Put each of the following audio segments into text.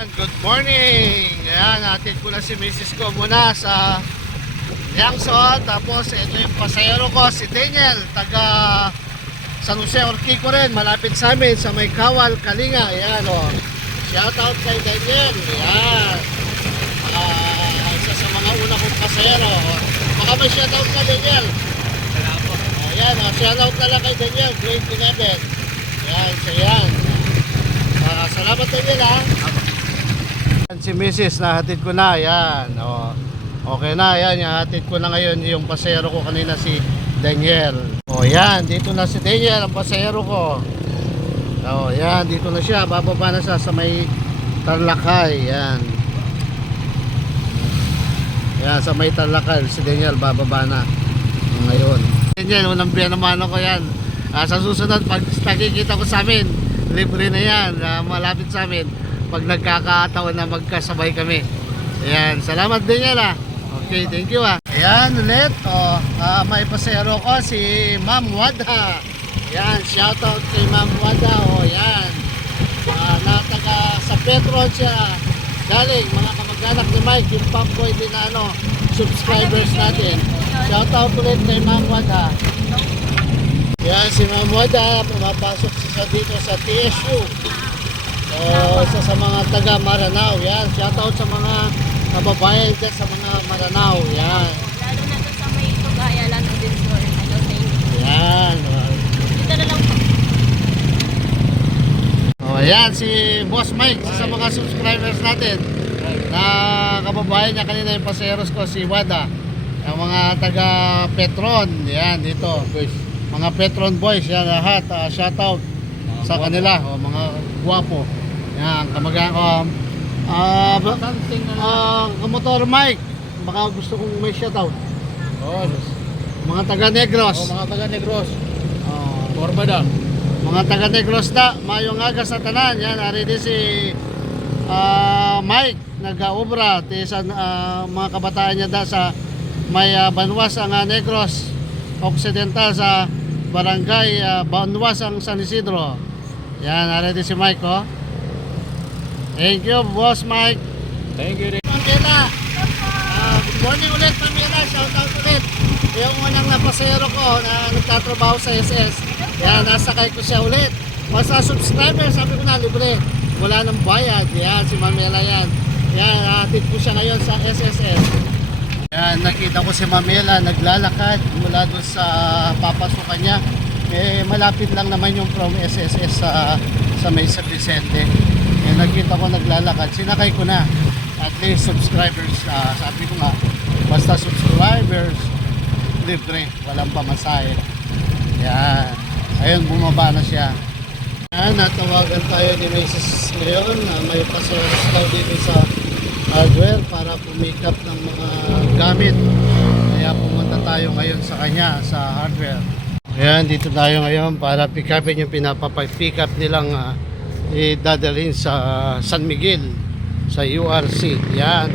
Good morning! Ayan, natin ko na si Mrs. ko muna sa Liangson. Tapos ito yung pasayero ko, si Daniel, taga San Jose Orquico rin, malapit sa amin sa May Kawal, Kalinga. Ayan o, shout out kay Daniel. Ayan, isa sa mga una kong pasayero. Baka may shout out ka, Daniel. Ayan, shout out na lang kay Daniel, grade 11. Ayan, so yan. Salamat Daniel ha. Si Mrs. nahatid ko na, yan. O, okay na, yan. Nahatid ko na ngayon yung pasayero ko kanina, si Daniel. O, yan. Dito na si Daniel, ang pasayero ko. O, yan. Dito na siya. Bababa na siya sa may Tarlacay. Yan. Yan, sa may Tarlacay. Si Daniel, bababa na. Ngayon. Daniel, unang binamano ko yan. Sa susunod, pag nakikita ko sa amin, libre na yan. Malapit sa amin. Pag nagkakataon na magkasabay kami. Ayan, salamat din yan ah. Okay, thank you ah. Ayan ulit, may pasero ko si Ma'am Wada. Ayan, shout out kay Ma'am Wada. Ayan, nataga sa Petron siya. Galing, mga kamag-anak ni Mike, yung pamboy din na subscribers natin. Shout out ulit kay Ma'am Wada. Ayan, si Ma'am Wada, pumapasok siya dito sa TSU. So, isa sa mga taga Maranao, yan. Shoutout sa mga kababayan dyan sa mga Maranao, yan. Lalo na sa may Tugaya, Lano din store. Hello sa inyo. Yan. Dito na lang po. Yan, si Boss Mike, sa mga subscribers natin. Na kababayan niya kanina yung paseros ko, si Wada. Yung mga taga Petron, yan, dito. Mga Petron boys, yan lahat. Shoutout sa kanila, mga guwapo. Yan, kamagaan ko. Kamotor Mike, baka gusto kong may shoutout. Mga taga Negros. Mga taga Negros. Corbada. Mga taga Negros na, mayong aga sa tanan. Yan, ari din si Mike, nag-aobra. Sa mga kabataan niya da sa may Banwas ang Negros Occidental sa Barangay Banwas ang San Isidro. Yan, ari din si Mike oh. Thank you, Boss Mike. Thank you. Pamela, good morning ulit Pamela, shout out ulit. Yung unang napasayero ko na nagtatrabaho sa SS. Yan, nasakay ko siya ulit. Basta subscriber, sabi ko na libre. Wala nang bayad. Yan, si Pamela yan. Yan, atid ko siya ngayon sa SSS. Yan, nakita ko si Pamela naglalakad mula doon sa papasukan niya. Malapit lang naman yung from SSS sa may San Vicente. Nakita ko naglalakad, sinakay ko na. At least subscribers, sabi ko nga, basta subscribers, libre, walang pamasahe. Yan, ayun, bumaba na siya. Yan, natawagan tayo ni Mrs. ngayon na may pasoros daw dito sa hardware para pumikap ng mga gamit. Kaya pumunta tayo ngayon sa kanya, sa hardware. Ayan, dito tayo ngayon para pick upin yung pinapapag-pick up nilang dadalhin sa San Miguel, sa URC. Yan,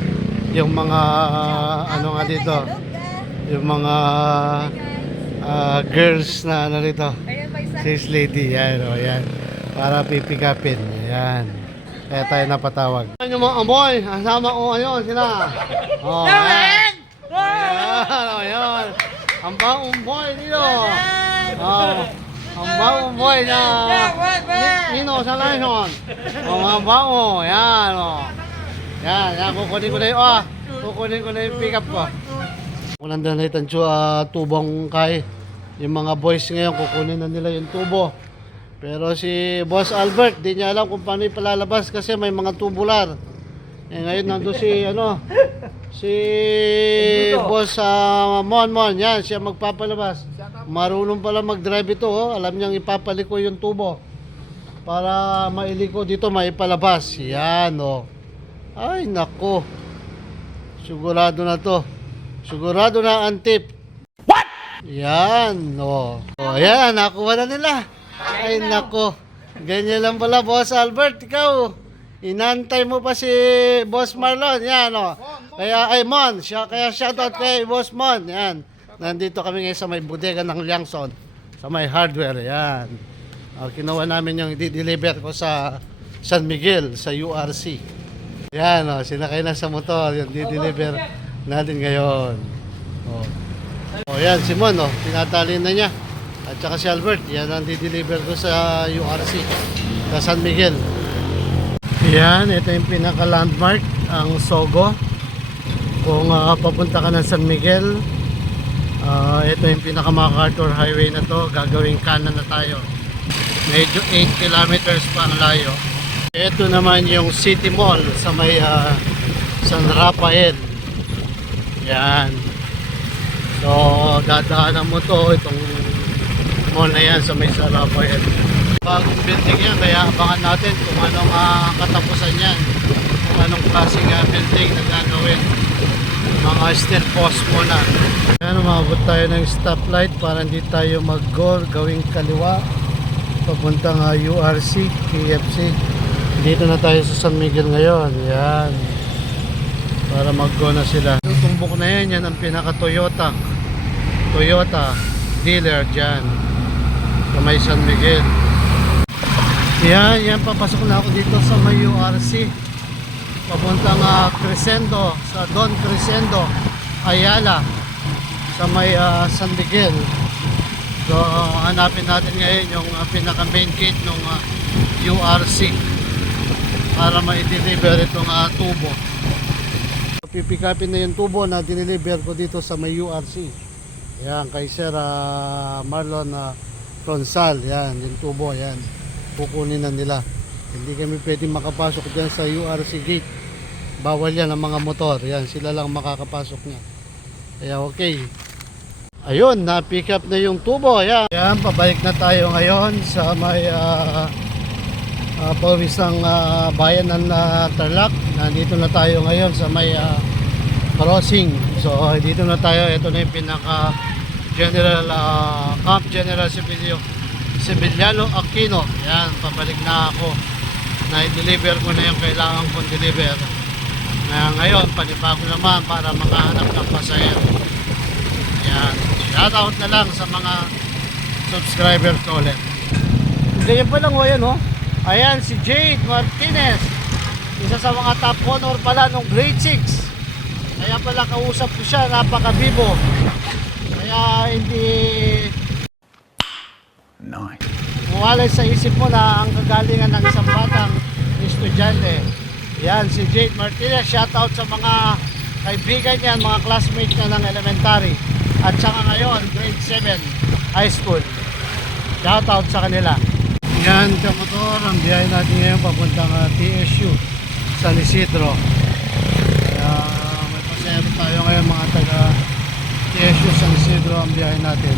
yung mga ano nga dito, yung mga girls na ano rito, sis lady, yan o, yan, para pipick upin. Yan, kaya tayo napatawag. Ano mga amoy, asama ko ngayon sila. O, yan, o, yan, ang bagong boy dito. Ang bagong boy na Nino sa Lison. Ang bago, yan o. Yan, kukunin ko na yung kukunin ko na yung pick up ko. Kung nandan na yung tubong kay yung mga boys ngayon, kukunin na nila yung tubo. Pero si Boss Albert, di niya alam kung paano ipalalabas kasi may mga tubular. Ngayon nandun si Boss Mon, yan, siya magpapalabas. Marunong pala mag-drive ito, alam niyang ipapaliko yung tubo para mailiko dito, maipalabas. Yan ay nako, sigurado na to, sigurado na ang tip. What? Yan yan, nakuha na nila. Ay nako, ganyan lang pala Boss Albert, ikaw inantay mo pa si Boss Marlon. Yan kaya Mon, kaya shoutout kay Boss Mon. Yan, nandito kami ngayon sa may bodega ng Liangson, sa may hardware. Yan, kinuha namin yung i-deliver ko sa San Miguel, sa URC. Yan, oh, sinakay na sa motor. Yung di-deliver natin ngayon. Oh. Oh, yan, si Mon, oh, tinatali na niya. At saka si Albert, yan ang di-deliver ko sa URC, sa San Miguel. Yan, ito yung pinaka-landmark, ang Sogo. Kung papunta ka ng San Miguel, ito yung pinaka-MacArthur Highway na to. Gagawing kanan na tayo. Medyo 8 kilometers pa ang layo. Ito naman yung City Mall sa may San Rafael. Yan. So, dadaanan mo to, itong mall na yan sa may San Rafael. Bagong building yan, kaya abangan natin kung anong katapusan yan. Kung anong klaseng building na gagawin. Mga steel post muna. Yan, umabot tayo ng stoplight para hindi tayo mag-go, gawing kaliwa. Papuntang URC, KFC. Dito na tayo sa San Miguel ngayon. Yan. Para mag-go na sila. Yung tumbok na yan, yan ang pinaka-Toyota. Toyota dealer dyan. Sa may San Miguel. Yan, yan. Papasok na ako dito sa may URC. Papuntang Crescendo. Sa Don Crescendo, Ayala. Sa may San Miguel. So, hanapin natin ngayon yung pinaka-main gate ng URC. Para ma-deliver itong tubo. Pipikapin na yung tubo na dineliver ko dito sa may URC. Yan, kay Sir Marlon Ronsal. Yan, yung tubo. Yan, kukunin na nila. Hindi kami pwedeng makapasok dyan sa URC gate. Bawal yan ang mga motor. Yan, sila lang makakapasok niya. Kaya okay. Ayun, na-pick up na yung tubo. Yan, yan, pabalik na tayo ngayon sa may pawis ng bayan ng Tarlac. Nandito na tayo ngayon sa may crossing. So dito na tayo. Ito na yung pinaka General Camp General Civiliano Aquino. Yan, pabalik na ako. Na-deliver ko na yung kailangan kong deliver. Ngayon, panibago naman para makahanap ng pasahero. Yan, shoutout na lang sa mga subscribers ko ulit. Ganyan pa lang o yan, oh. Ayan, si Jade Martinez. Isa sa mga top honor pala nung grade 6. Kaya pala kausap ko siya, napakabibo. Kaya hindi mawalay sa isip mo na ang kagalingan ng isang batang estudyante. Yan, si Jade Martinez. Shoutout sa mga kaibigan niyan, mga classmates na ng elementary. At saka ngayon, grade 7 high school. Shoutout sa kanila. Yan, kamotor, ang biyahe natin ngayon papuntang TSU San Isidro. Kaya may pasayro tayo ngayon mga taga TSU San Isidro ang biyahe natin.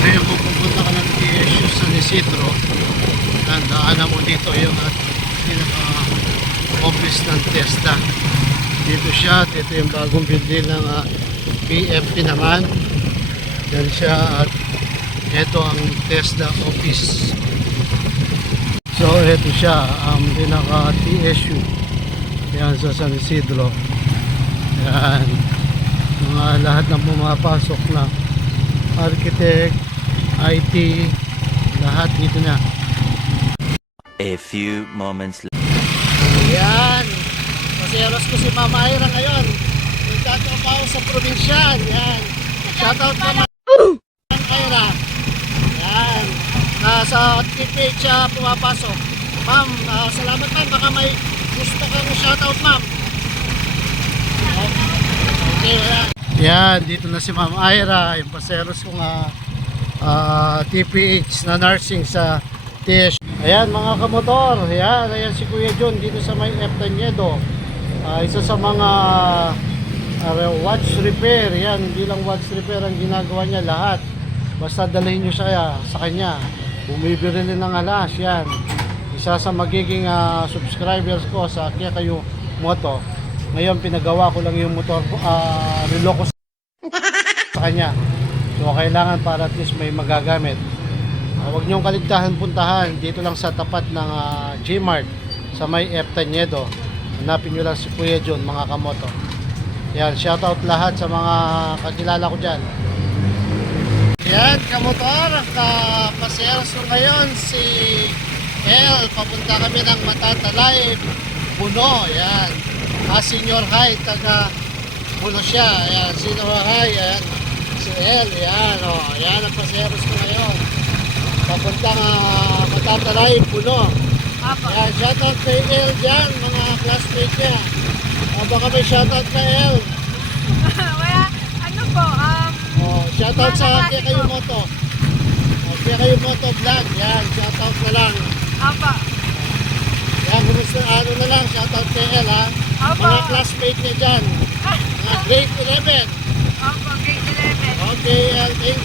Ngayon kung pupunta ka ng TSU San Isidro, daanan mo dito yung pinaka-office ng TESDA. Dito siya, dito yung bagong building ng PFP naman. Yan siya at ito ang TESDA office. So ito siya, ang pinaka-TSU. Yan sa San Isidro. Yan. Mga lahat ng pumapasok na architect, IT, lahat dito na. A few moments later. Yan. Paseros ko si Mama Ira ngayon. Nagtatrabaho sa probinsya. Yan. Shoutout naman Ira. Yan. Nasa TPH siya pumapasok. Ma'am, salamat ma'am. Baka may gusto kang shoutout ma'am. Okay, yan. Yan, dito na si Ma'am Ira. Yung paseros kong TPH na nursing sa TS. Ayan mga kamotor. Ayan si Kuya John dito sa may Eftaniedo. Isa sa mga watch repair. Yan, hindi lang watch repair ang ginagawa niya, lahat. Basta dalhin nyo siya sa kanya. Bumibili rin ng alas. Yan, isa sa magiging subscribers ko sa Kia Kayo Moto. Ngayon pinagawa ko lang yung motor ko, relo ko sa kanya. So kailangan para at least may magagamit. Huwag niyong kaligtahan puntahan dito lang sa tapat ng Gmart sa may Eftaniedo. Hanapin nyo lang si Kuya John mga kamoto. Yan, shoutout lahat sa mga kakilala ko dyan. Yan, kamotor, kapasero ngayon si El. Papunta kami ng Matata Live. Buno, yan. Senior high, taga Buno siya. Ayan, senior high, ayan. Si El, yan, o. Ayan ang paseros ko ngayon. Papuntang Matatalay, Buno. Apo. Ayan, shoutout kay El dyan, mga classmate niya. Baka may shoutout kay El. Wala, ano po, Shoutout sa Mga Kaya klase Kayo ko. Moto. Kaya Kayo Moto Vlog, yan, shoutout na lang. Apo. Yan, kumusta, ano na lang, shoutout kay El ha. Opo. Mga classmate niya dyan, mga grade 11. Opo, grade 11. Okay,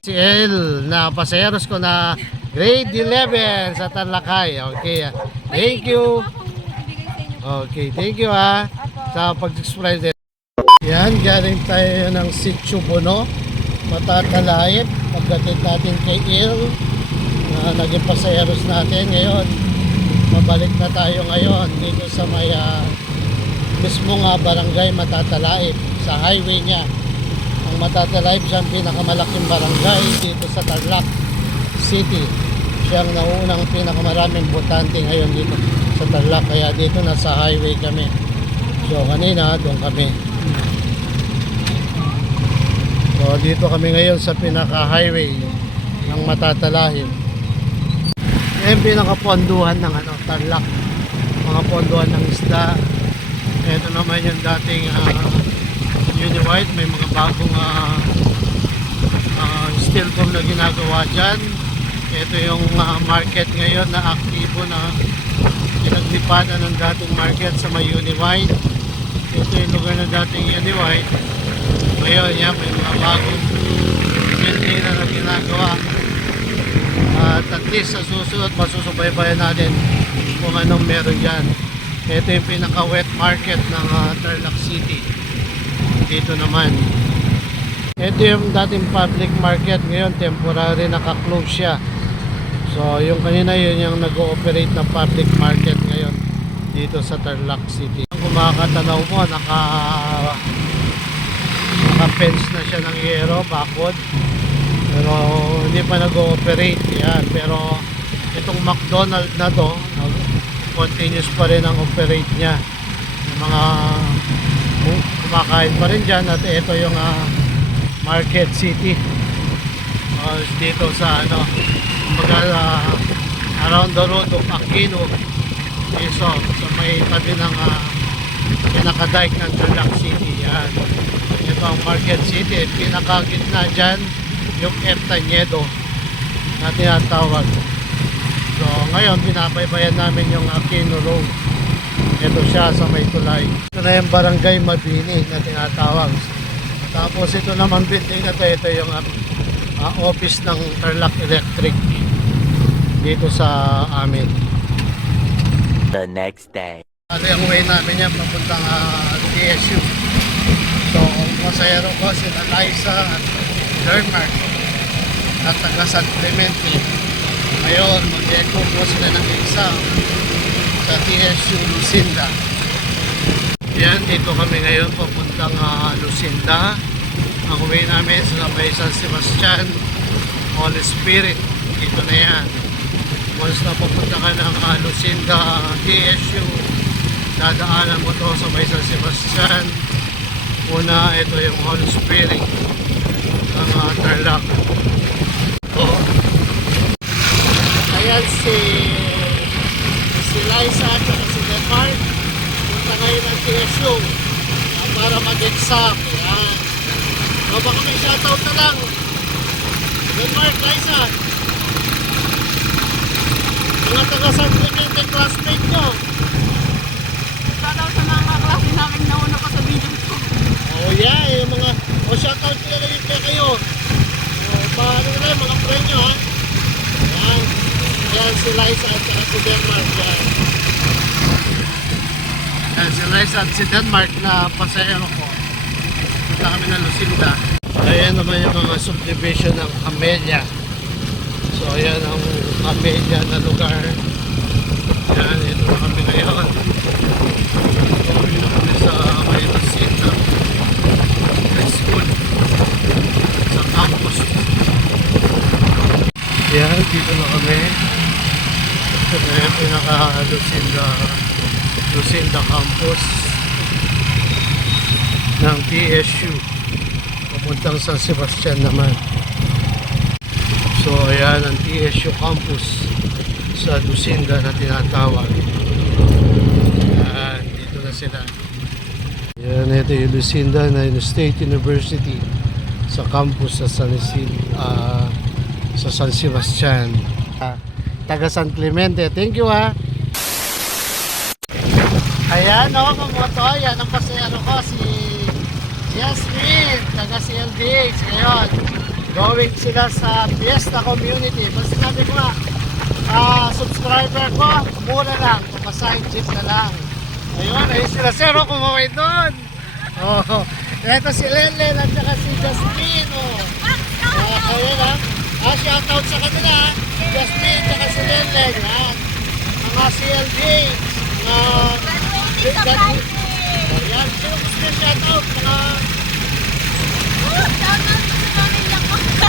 si El na paseros ko na grade 11 sa Tarlacay. Okay, thank you. Okay, thank you ha sa pag-explain din. Yan, galing tayo ng Sitio Buno, Matatalay. Pagdating natin kay El, naging paseros natin ngayon. Mabalik na tayo ngayon dito sa may mismo nga barangay Matatalay, sa highway niya. Ang Matatalay siya ang pinakamalaking barangay dito sa Tarlac City. Siya ang naunang pinakamaraming botante ngayon dito sa Tarlac, kaya dito nasa highway kami. So kanina doon kami. So dito kami ngayon sa pinaka-highway ng Matatalay. Yan yung pinaka-ponduhan ng Tarlac. Mga ponduhan ng isda. Ito naman yung dating Uniwide. May mga bagong steel bomb na ginagawa dyan. Ito yung market ngayon na aktibo na pinaglipadan ng dating market sa may Uniwide. Ito yung lugar na dating Uniwide. Ngayon yan, may mga bagong building na ginagawa. At least sa susunod masusubaybayan natin kung anong meron dyan. Ito yung pinaka wet market ng Tarlac City. Dito naman ito yung dating public market, ngayon temporary naka-close siya. So yung kanina yun yung nag-ooperate na public market ngayon dito sa Tarlac City. Kung makakatanaw mo, naka-fence na siya ng yero, bakod. Pero hindi pa nag-ooperate yan. Pero itong McDonald's na to, continuous pa rin ang operate niya. Yung mga kumakain pa rin dyan. At ito yung Market City. Dito sa around the road of Aquino, Quezon, sa may tabi ng pinaka-dike ng Tarlac City. Yan. Ito ang Market City. Pinakagitna dyan yung Ertañedo na tinatawag. So ngayon binabaybayan namin yung Aquino Road. Ito siya sa may tulay. Ito na yung Barangay Mabini na tinatawag. Tapos ito naman building na ito yung office ng Tarlac Electric dito sa amin. The next day. Ano yung way namin yan papuntang TSU. So ang pasahero ko sila Liza at Dermark at taga San Clemente. Ngayon mag-echo po sila ng exam sa TSU Lucinda. Yan, dito kami ngayon papuntang Lucinda. Ang way namin sa may San Sebastian, Holy Spirit. Dito na yan. Once na papunta ka ng Lucinda TSU, dadaanan mo to sa may San Sebastian. Una, ito yung Holy Spirit ng Tarlac. Ayan si Liza at si Denmark. Punta ngayon ng TSU para mag-exam. Ayan. So baka may shoutout na lang. Denmark, Liza. Mga taga-San Clemente classmate nyo. Shoutout sa mga klase namin nauna pa sa video ko. Oh yeah, yung mga shoutout nila lang yung kayo. Paano nila yung mga friend nyo ha. Ayan. Ayan si Liza at si Denmark. Ayan si Liza at si Denmark na pasahero ko. Punta kami na Lucinda. Ayan naman yung mga subdivision ng Camellia. So ayan ang Camellia na lugar. Ayan, ito na kami ngayon. Kami na kami sa may Lucinda High School sa campus. Ayan, dito na kami. Ito na yung pinaka-Lucinda Lucinda Campus ng TSU papuntang San Sebastian naman. So ayan ang TSU Campus sa Lucinda na tinatawag. Ayan, dito na sila. Ayan, ito yung Lucinda na State University sa campus sa San Sebastian. Taga San Clemente. Thank you ha. Ayan o, kamoto. Yan ang pasayano ko si Jasmine, taga CLDH. Ngayon, going sila sa Fiesta Community. Basta sinabi ko nga, subscriber ko, mura lang. Pumasahing jeep na lang. Ayun, ayun sila. Zero kumaway doon. Oh, ito si Lenlen at saka si Jasmine. Oh. Ayun ha. Shoutout sa kanila. Jasmine at saka si Lenlen. Yan. Mga CLDH. Yan, sino gusto yung shoutout?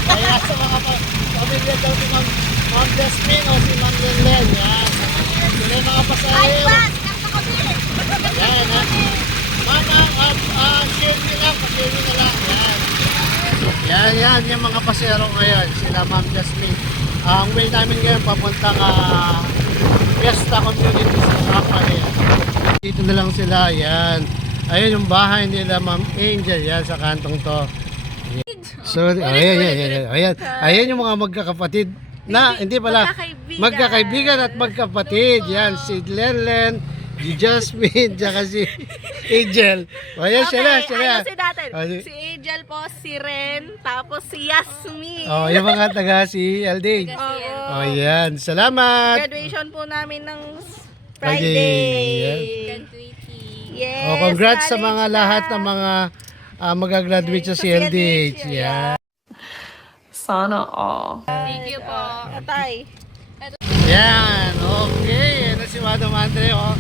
Kaya sa mga pamilya daw ni Ma'am Jasmine o si Ma'am Lenlen. Yan. Sila yung mga pasahero. Yan, ha. Mama, share nyo lang, pa-share nyo na lang. Yan. Yan, yung mga pasahero ngayon. Sila Ma'am Jasmine. Ang way namin ngayon papuntang Fiesta Community sa Rapale. Dito na lang sila, yan. Ayun yung bahay nila Ma'am Angel, yan sa kantong to. So, ayan yung mga magkakapatid na, hindi pala, magkakaibigan at magkapatid. Yan, si Lenlen, si Jasmine, tsaka si Angel. Ayan sila. Ano si natin? Si Angel po, si Ren, tapos si Yasmin. Oh, yung mga taga si LD. Oh, yan. Salamat. Graduation po namin ng Friday. Friday. Yes. Oh, congrats sa college mga na. lahat ng mga magagraduate sa CLDH. Yan. Sana all. Thank you po. Atay. Yan, okay. Yan na si Madam Andre, oh.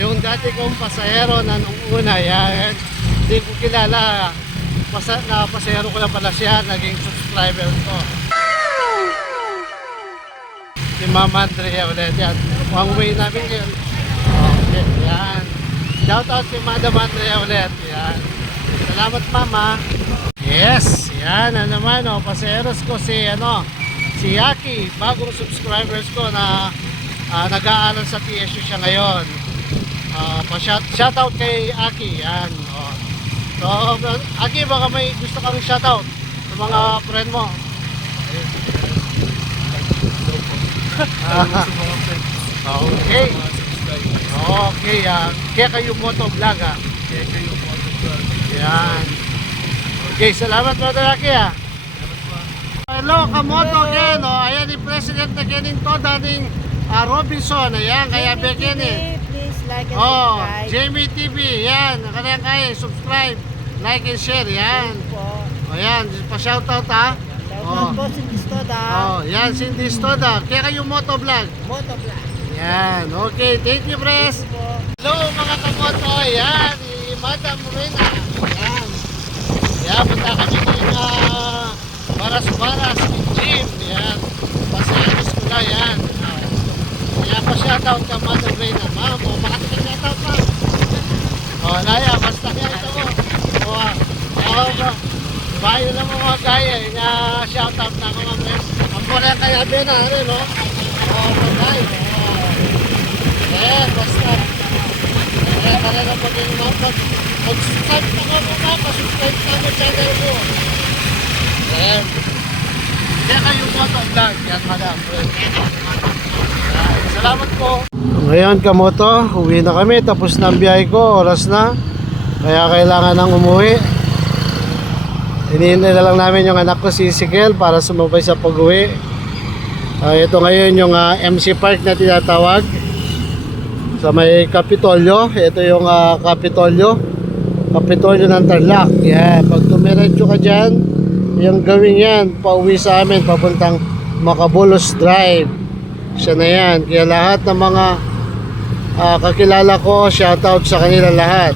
Yung dati kong pasahero na nung una, yan. Hindi ko kilala. Na pasahero ko na pala siya, naging subscriber ko. Si Ma'am Andrea ulit yan. One way namin yun. Okay, yan. Shout out si Madam Andrea ulit. Yan. Salamat Mama. Yes, yan na naman, oh. Pasaheros ko si Yaki, bagong subscribers ko na nag-aaral sa TSU siya ngayon. Shoutout kay Aki, yan. Oh. So, Aki, baka may gusto kang shoutout sa mga friend mo. Okay. Okay, kaya kayo moto vlog ha. Yan. Okay, salamat mga Aki ha. Hello, kamoto again. Oh, ayan yung President na ganing to, dating Robinson. Ayan, kaya beginning. Please like and Oh, subscribe. Jamie TV. Yan, kaya subscribe, like and share. Yan. O yan, pa-shoutout ha. Oh. Oh, yan, Cindy Stoda. Kaya kayo motovlog. Motovlog. Yan, okay. Thank you, Pres. Hello, mga kamoto. Yan, si Madam Morena. Yan. Yan, punta kami ng Baras-Baras Gym. Yan. Pasayanis ko na yan. Kaya pa-shoutout ka, Madam Morena. Ma'am, makatikin shoutout pa. O, Naya, basta kaya ito mo. O, bayo lang mga gaya. Shoutout na mga friends. Ang pala kaya Bena, no? O, patay. Basta. Tara na po din mga pag. Mag-subscribe na ka muna. Pa-subscribe ka mo channel mo. Yan. Kaya kayo motovlog. Yan, madam. Salamat po. Ngayon, kamoto. Uwi na kami. Tapos na ang biyahe ko. Oras na. Kaya kailangan nang umuwi. Hinihintay na lang namin yung anak ko si Ezekiel para sumabay sa pag-uwi. Ito ngayon yung MC Park na tinatawag sa may Kapitolyo. Ito yung Kapitolyo ng Tarlac. Yan. Pag tumiretso ka dyan, yung gawin yan pauwi sa amin papuntang Macabulos Drive. Siya na yan. Kaya lahat ng mga kakilala ko, shoutout sa kanila lahat.